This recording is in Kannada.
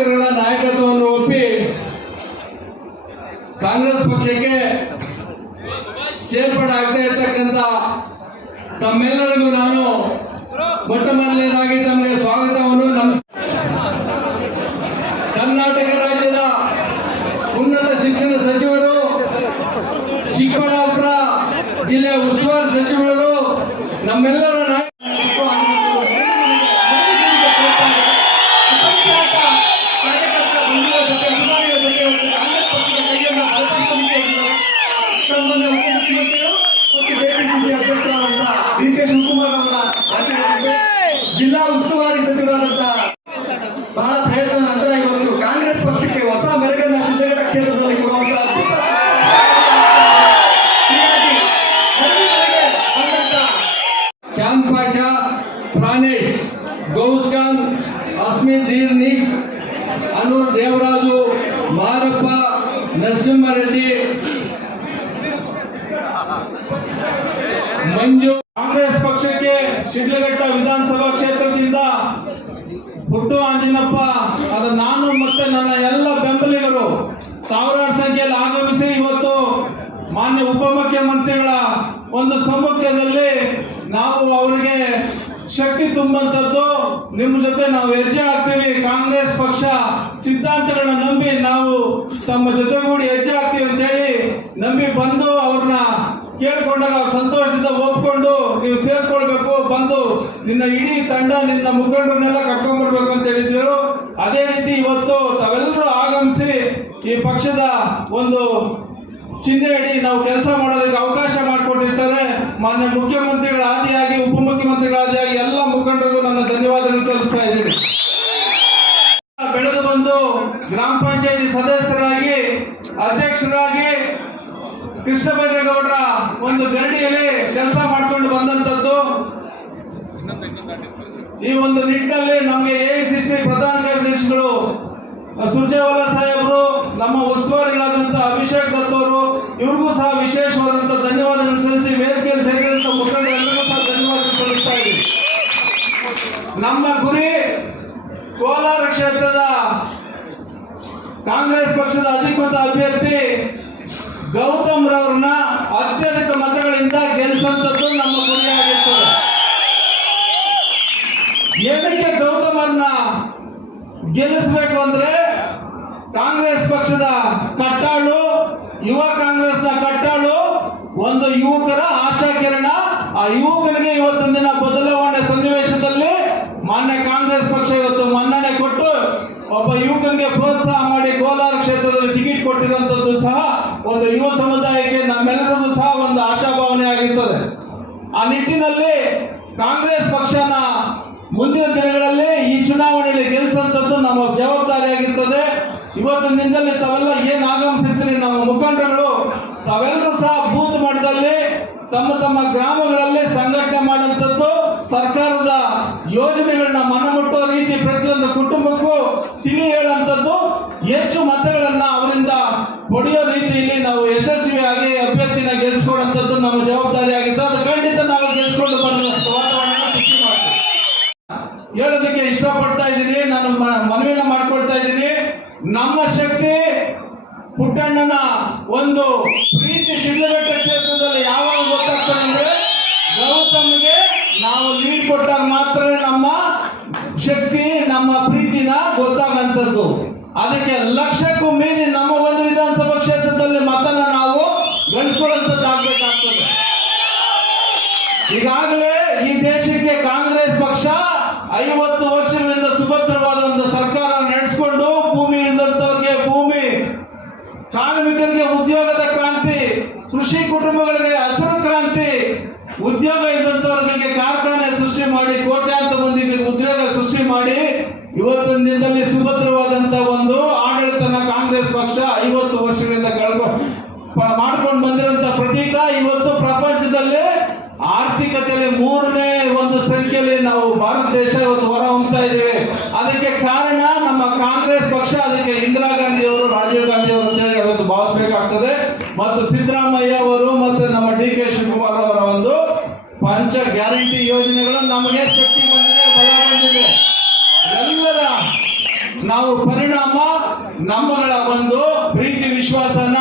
ನಾಯಕರುಗಳ ನಾಯಕತ್ವವನ್ನು ಒಪ್ಪಿ ಕಾಂಗ್ರೆಸ್ ಪಕ್ಷಕ್ಕೆ ಸೇರ್ಪಡೆ ಆಗ್ತಾ ಇರ್ತಕ್ಕಂಥ ತಮ್ಮೆಲ್ಲರಿಗೂ ನಾನು ಮೊಟ್ಟ ಮೊದಲನೇದಾಗಿ ತಮಗೆ ಸ್ವಾಗತವನ್ನು ನಮಸ್ಕಾರ ಕರ್ನಾಟಕ ರಾಜ್ಯದ ಉನ್ನತ ಶಿಕ್ಷಣ ಸಚಿವರು, ಚಿಕ್ಕಬಳ್ಳಾಪುರ ಜಿಲ್ಲೆಯ ಉಸ್ತುವಾರಿ ಸಚಿವರು ನಮ್ಮೆಲ್ಲರ ಬಹಳ ನಂತರ ಇವತ್ತು ಕಾಂಗ್ರೆಸ್ ಪಕ್ಷಕ್ಕೆ ಹೊಸ ಮೆರುಗನ್ನ ಶಿಡ್ಲಘಟ್ಟ ಕ್ಷೇತ್ರದಲ್ಲಿ ಕೊಡುವಂತಹ ಚಾಂದ್ ಪಾಷಾ, ಪ್ರಾಣೇಶ್ ಗೌಸ್ ಖಾನ್ ಅಸ್ಮಿತ್ ದೀರ್ನಿ ಅನೂರ್ ದೇವರಾಜು, ಮಾರಪ್ಪ, ನರಸಿಂಹರೆಡ್ಡಿ, ಮಂಜು. ಕಾಂಗ್ರೆಸ್ ಪಕ್ಷಕ್ಕೆ ಶಿಡ್ಲಘಟ್ಟ ವಿಧಾನಸಭಾ ಕ್ಷೇತ್ರದಿಂದ ಪುಟ್ಟು ಆಂಜನಪ್ಪ ಅದ ನಾನು ಮತ್ತೆ ನನ್ನ ಎಲ್ಲ ಬೆಂಬಲಿಗರು ಸಾವಿರಾರು ಸಂಖ್ಯೆಯಲ್ಲಿ ಆಗಮಿಸಿ ಇವತ್ತು ಮಾನ್ಯ ಉಪಮುಖ್ಯಮಂತ್ರಿಗಳ ಒಂದು ಸಮ್ಮುಖದಲ್ಲಿ ನಾವು ಅವರಿಗೆ ಶಕ್ತಿ ತುಂಬಂತದ್ದು ನಿಮ್ಮ ಜೊತೆ ನಾವು ಹೆಜ್ಜೆ ಹಾಕ್ತೀವಿ. ಕಾಂಗ್ರೆಸ್ ಪಕ್ಷ ಸಿದ್ಧಾಂತಗಳನ್ನ ನಂಬಿ ನಾವು ತಮ್ಮ ಜೊತೆಗೂಡಿ ಹೆಜ್ಜೆ ಹಾಕ್ತೀವಿ ಅಂತೇಳಿ ನಂಬಿ ಬಂದು ಕೇಳ್ಕೊಂಡಾಗ ಸಂತೋಷದಿಂದ ಒಪ್ಕೊಂಡು ನೀವು ಸೇರ್ಕೊಳ್ಬೇಕು, ಬಂದು ನಿನ್ನ ಇಡೀ ತಂಡ, ನಿನ್ನ ಮುಖಂಡರನ್ನೆಲ್ಲ ಕರ್ಕೊಂಡ್ಬರ್ಬೇಕು ಅಂತ ಹೇಳಿದ್ರು. ಅದೇ ರೀತಿ ಇವತ್ತು ತಾವೆಲ್ಲರೂ ಆಗಮಿಸಿ ಈ ಪಕ್ಷದ ಒಂದು ಚಿಹ್ನೆ ಅಡಿ ನಾವು ಕೆಲಸ ಮಾಡೋದಕ್ಕೆ ಅವಕಾಶ ಮಾಡಿಕೊಟ್ಟಿರ್ತಾರೆ. ಮಾನ್ಯ ಮುಖ್ಯಮಂತ್ರಿಗಳ ಆದಿಯಾಗಿ ಉಪಮುಖ್ಯಮಂತ್ರಿಗಳ ಆದಿಯಾಗಿ ಎಲ್ಲ ಮುಖಂಡರಿಗೂ ನನ್ನ ಧನ್ಯವಾದಗಳನ್ನು ತಿಳಿಸ್ತಾ ಇದ್ದೀನಿ. ಬೆಳೆದು ಬಂದು ಗ್ರಾಮ ಪಂಚಾಯತಿ ಸದಸ್ಯರಾಗಿ, ಅಧ್ಯಕ್ಷರಾಗಿ ಕೃಷ್ಣ ಬೈರೇಗೌಡರ ಒಂದು ಗರಡಿಯಲ್ಲಿ ಕೆಲಸ ಮಾಡ್ಕೊಂಡು ಬಂದಂತದ್ದು ಈ ಒಂದು ನಿಟ್ಟಿನಲ್ಲಿ ನಮಗೆ ಎಐಸಿಸಿ ಪ್ರಧಾನ ಕಾರ್ಯದರ್ಶಿಗಳು, ಸುರ್ಜೇವಾಲಾ ಸಾಹೇಬರು, ನಮ್ಮ ಉಸ್ತುವಾರಿಗಳಾದಂತಹ ಅಭಿಷೇಕ್ ದತ್ ಅವರು, ಇವ್ರಿಗೂ ಸಹ ವಿಶೇಷವಾದಂತಹ ಧನ್ಯವಾದ ಸಲ್ಲಿಸಿ ವೇದಿಕೆಯಲ್ಲಿ ಸೇರಿದಂತಹ ಮುಖಂಡರೆಲ್ಲರಿಗೂ ಸಹ ಧನ್ಯವಾದ ಸಲ್ಲಿಸ್ತಾ ಇದ್ದೀವಿ ನಮ್ಮ ಗುರಿ ಕೋಲಾರ ಕ್ಷೇತ್ರದ ಕಾಂಗ್ರೆಸ್ ಪಕ್ಷದ ಅಧಿಕೃತ ಅಭ್ಯರ್ಥಿ ಗೌತಮ್ ರವರನ್ನ ಅತ್ಯಧಿಕ ಮತಗಳಿಂದ ಗೆಲ್ಲಿಸುವಂಥದ್ದು ನಮ್ಮ ಗುರಿಯಾಗಿರ್ತದೆ ಏನಕ್ಕೆ ಗೌತಮರನ್ನ ಗೆಲ್ಲಿಸಬೇಕು ಅಂದ್ರೆ ಕಾಂಗ್ರೆಸ್ ಪಕ್ಷದ ಕಟ್ಟಾಳು, ಯುವ ಕಾಂಗ್ರೆಸ್ನ ಕಟ್ಟಾಳು, ಒಂದು ಯುವಕರ ಆಶಾ ಕಿರಣ. ಆ ಯುವಕರಿಗೆ ಇವತ್ತಿನ ದಿನ ಬದಲಾವಣೆ ಸನ್ನಿವೇಶದಲ್ಲಿ ಮಾನ್ಯ ಕಾಂಗ್ರೆಸ್ ಪಕ್ಷ ಇವತ್ತು ಮನ್ನಣೆ ಕೊಟ್ಟು, ಒಬ್ಬ ಯುವಕರಿಗೆ ಪ್ರೋತ್ಸಾಹ ಮಾಡಿ ಕೋಲಾರ ಕ್ಷೇತ್ರದಲ್ಲಿ ಟಿಕೆಟ್ ಕೊಟ್ಟಿರುವಂತದ್ದು ಸಹ ಒಂದು ಯುವ ಸಮುದಾಯಕ್ಕೆ ನಮ್ಮೆಲ್ಲರಿಗೂ ಸಹ ಒಂದು ಆಶಾಭಾವನೆ ಆಗಿರ್ತದೆ. ಆ ನಿಟ್ಟಿನಲ್ಲಿ ಕಾಂಗ್ರೆಸ್ ಪಕ್ಷನ ಮುಂದಿನ ದಿನಗಳಲ್ಲಿ ಈ ಚುನಾವಣೆಯಲ್ಲಿ ಗೆಲ್ಲಿಸುವಂಥದ್ದು ನಮ್ಮ ಜವಾಬ್ದಾರಿಯಾಗಿರ್ತದೆ. ಇವತ್ತು ದಿನದಲ್ಲಿ ತಾವೆಲ್ಲ ಏನ್ ಆಗಮಿಸಿರ್ತೀರಿ ನಮ್ಮ ಮುಖಂಡಗಳು ತಾವೆಲ್ಲರೂ ಸಹ ಬೂತ್ ಮಟ್ಟದಲ್ಲಿ ತಮ್ಮ ತಮ್ಮ ಗ್ರಾಮಗಳಲ್ಲಿ ಸಂಘಟನೆ ಮಾಡುವಂಥದ್ದು ಸರ್ಕಾರದ ಯೋಜನೆಗಳನ್ನ ಮನಮುಟ್ಟುವ ರೀತಿ ಪ್ರತಿಯೊಂದು ಕುಟುಂಬಕ್ಕೂ ತಿಳಿ ಹೇಳುವಂಥದ್ದು ಹೆಚ್ಚು ಮತಗಳನ್ನ ಪಡೆಯೋ ರೀತಿಯಲ್ಲಿ ನಾವು ಯಶಸ್ವಿಯಾಗಿ ಅಭ್ಯರ್ಥಿನ ಗೆಲ್ಸ್ಕೊಳ್ಳುವಂಥದ್ದು ನಮ್ಮ ಜವಾಬ್ದಾರಿ ಆಗಿತ್ತು. ಅದು ಖಂಡಿತ ನಾವು ಗೆಲ್ಸ್ಕೊಂಡು ಬರುವ ವಾತಾವರಣ ಸೃಷ್ಟಿ ಮಾಡ್ತೀವಿ. ಹೇಳೋದಕ್ಕೆ ಇಷ್ಟಪಡ್ತಾ ಇದ್ದೀನಿ. ನಾನು ಮನವಿನ ಮಾಡ್ಕೊಳ್ತಾ ಇದ್ದೀನಿ. ನಮ್ಮ ಶಕ್ತಿ ಪುಟ್ಟಣ್ಣನ ಒಂದು ಪ್ರೀತಿ ಶಿಡ್ಲಘಟ್ಟ ಕ್ಷೇತ್ರದಲ್ಲಿ ಯಾವಾಗ ಗೊತ್ತಾಗ್ತದೆ ಅಂದ್ರೆ ಗೌತಮ್ಗೆ ನಾವು ಲೀಡ್ ಕೊಟ್ಟಾಗ ಮಾತ್ರ ನಮ್ಮ ಶಕ್ತಿ, ನಮ್ಮ ಪ್ರೀತಿನ ಗೊತ್ತಾಗಂಥದ್ದು. ಅದಕ್ಕೆ ಲಕ್ಷಕ್ಕೂ ಮೀರಿ ನಮ್ಮ ಒಂದು ವಿಧಾನಸಭಾ ಕ್ಷೇತ್ರದಲ್ಲಿ ಮತನ ನಾವು ಗಳಿಸ್ಕೊಳ್ಳುವಂಥದ್ದು ಆಗ್ಬೇಕಾಗ್ತದೆ ಈಗಾಗಲೇ ಈ ದೇಶಕ್ಕೆ ಕಾಂಗ್ರೆಸ್ ಪಕ್ಷ ಐವತ್ತು ವರ್ಷಗಳಿಂದ ಸುಭದ್ರವಾದ ಒಂದು ಸರ್ಕಾರ ನಡೆಸಿಕೊಂಡು ಭೂಮಿ ಇಲ್ಲದಂತವ್ರಿಗೆ ಭೂಮಿ, ಕಾರ್ಮಿಕರಿಗೆ ಉದ್ಯೋಗದ ಕ್ರಾಂತಿ, ಕೃಷಿ ಕುಟುಂಬಗಳಿಗೆ ಹಸಿರು ಕ್ರಾಂತಿ, ಉದ್ಯೋಗ ಇದ್ದಂಥವ್ರಿಗೆ ಕಾರ್ಖಾನೆ ಸೃಷ್ಟಿ ಮಾಡಿ, ಕೋಟ್ಯಾಂತ ಮಂದಿಗೆ ಉದ್ಯೋಗ ಸೃಷ್ಟಿ ಮಾಡಿ, ಇವತ್ತಿನ ದಿನದಲ್ಲಿ ಸುಭದ್ರವಾದಂತ ಒಂದು ಆಡಳಿತನ ಕಾಂಗ್ರೆಸ್ ಪಕ್ಷ ಐವತ್ತು ವರ್ಷಗಳಿಂದ ಕಳ್ಕೊ, ಪ- ಮಾಡ್ಕೊಂಡು ಬಂದಿರುವಂತ ಪ್ರತೀಕ ಇವತ್ತು ಪ್ರಪಂಚದಲ್ಲಿ ಆರ್ಥಿಕತೆಯಲ್ಲಿ ಮೂರನೇ ಒಂದು ಸಂಖ್ಯೆಯಲ್ಲಿ ನಾವು ಭಾರತ ದೇಶ ಇವತ್ತು ಹೊರ ಹೊಮ್ತಾ ಇದ್ದೇವೆ ಅದಕ್ಕೆ ಕಾರಣ ನಮ್ಮ ಕಾಂಗ್ರೆಸ್ ಪಕ್ಷ, ಅದಕ್ಕೆ ಇಂದಿರಾ ಗಾಂಧಿ ಅವರು ರಾಜೀವ್ ಗಾಂಧಿ ಅವರು ಅಂತ ಹೇಳಿ ಅದನ್ನು ಭಾವಿಸಬೇಕಾಗ್ತದೆ. ಮತ್ತು ಸಿದ್ದರಾಮಯ್ಯ ಅವರು ಮತ್ತು ನಮ್ಮ ಡಿ ಕೆ ಶಿವಕುಮಾರ್ ಅವರ ಒಂದು ಪಂಚ ಗ್ಯಾರಂಟಿ ಯೋಜನೆಗಳು ನಮಗೆ ಶಕ್ತಿ ಬಂದಿದೆ, ಬಲ ಬಂದಿದೆ. ಎಲ್ಲರ ನಾವು ಪರಿಣಾಮ, ನಮ್ಮಗಳ ಒಂದು ಪ್ರೀತಿ, ವಿಶ್ವಾಸನ